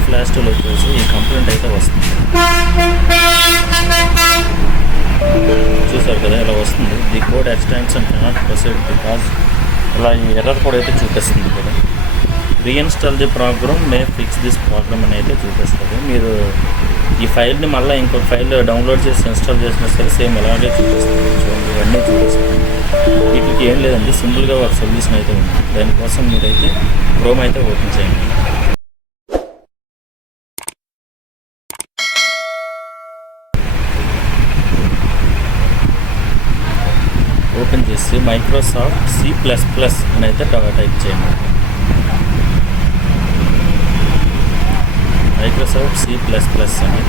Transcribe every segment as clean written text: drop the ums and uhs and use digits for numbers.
SP flash tool వచ్చేసి ఈ కంప్లైంట్ అయితే వస్తుంది. చూసారు కదా ఇలా వస్తుంది. The code extension cannot proceed because ఇలా ఈ ఎర్రర్ కోడ్ అయితే చూపిస్తుంది కదా. Reinstall the program may fix this program అని అయితే చూపిస్తుంది. మీరు ఈ ఫైల్ని మళ్ళీ ఇంకొక ఫైల్ డౌన్లోడ్ చేసి ఇన్స్టాల్ చేసినా సరే సేమ్ అలాగే చూపిస్తుంది. చూడండి ఇవన్నీ చూపిస్తుంది. వీటికి ఏం లేదండి, సింపుల్గా ఒక సొల్యూషన్ అయితే ఉంది. దానికోసం మీరైతే క్రోమ్ అయితే ఓపెన్ చేయండి. ఓపెన్ చేసి మైక్రోసాఫ్ట్ C++ అని అయితే టైప్ చేయండి. మైక్రోసాఫ్ట్ C++ అని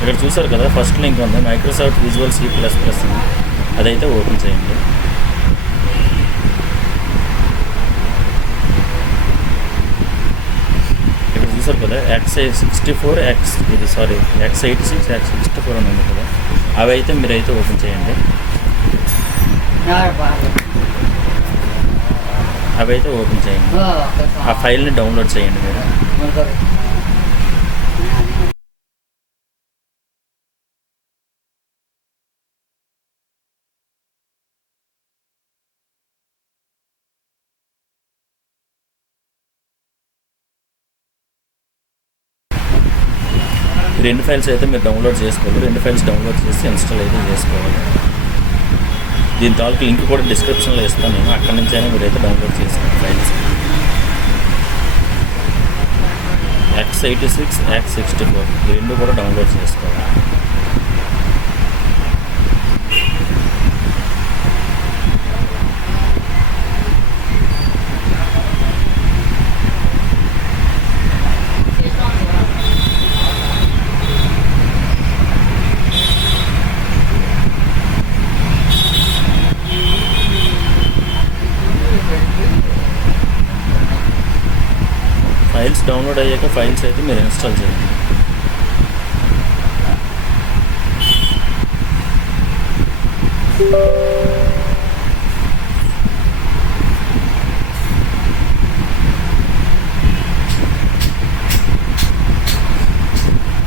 ఇక్కడ చూసారు కదా, ఫస్ట్ లింక్ ఉంది మైక్రోసాఫ్ట్ విజువల్ C++ అని, అదైతే ఓపెన్ చేయండి. ఇక్కడ చూసారు కదా x64 ఇది x86 x64 అని ఉంది కదా, అవి అయితే మీరైతే ఓపెన్ చేయండి. అవి అయితే ఓపెన్ చేయండి. ఆ ఫైల్ని డౌన్లోడ్ చేయండి మీరు. రెండు ఫైల్స్ అయితే మీరు డౌన్లోడ్ చేసుకోవాలి. రెండు ఫైల్స్ డౌన్లోడ్ చేసి ఇన్స్టాల్ అయితే చేసుకోవాలి. దీని తాలూకు లింక్ కూడా డిస్క్రిప్షన్లో ఇస్తాను నేను, అక్కడి నుంచి అయినా మీరైతే డౌన్లోడ్ చేసుకోండి ఫైల్స్. x86 x64 ఈ రెండు కూడా డౌన్లోడ్ చేసుకోవాలి. ఫైల్స్ డౌన్లోడ్ అయ్యాక ఫైల్స్ అయితే మీరు ఇన్స్టాల్ చేయండి.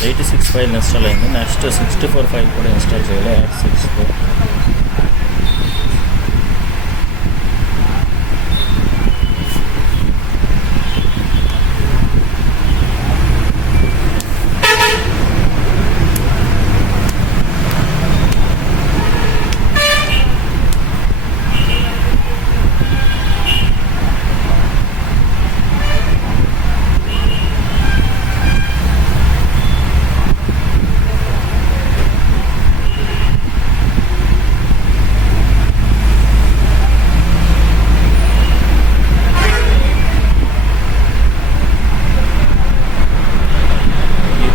x86 ఫైల్ ఇన్స్టాల్ అయింది. నెక్స్ట్ 64 ఫైల్ కూడా ఇన్స్టాల్ చేయాలి. x64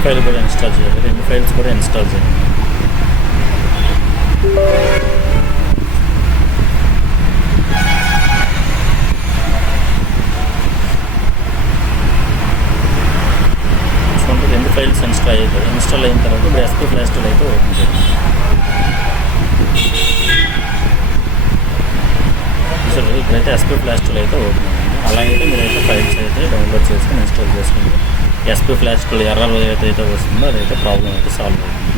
ఫైల్ కూడా ఇన్స్టాల్ చేయాలి. రెండు ఫైల్స్ కూడా ఇన్స్టాల్ చేయండి. చూడండి రెండు ఫైల్స్ ఇన్స్టాల్ అయిన తర్వాత ఇప్పుడు ఎస్పీ ఫ్లాష్ టూల్ అయితే ఓపెన్ చేయండి. చూసారు ఇప్పుడైతే ఎస్పీ ఫ్లాష్ టూల్ అయితే ఓపెన్ అయింది. అలాగైతే మీరైతే ఫైల్స్ అయితే డౌన్లోడ్ చేసుకుని ఇన్స్టాల్ చేసుకుంటే ఎస్పీ ఫ్లాష్ టూల్ ఎర్రర్ ఏదైతే వస్తుందో అదైతే ప్రాబ్లం అయితే సాల్వ్ అవుతుంది.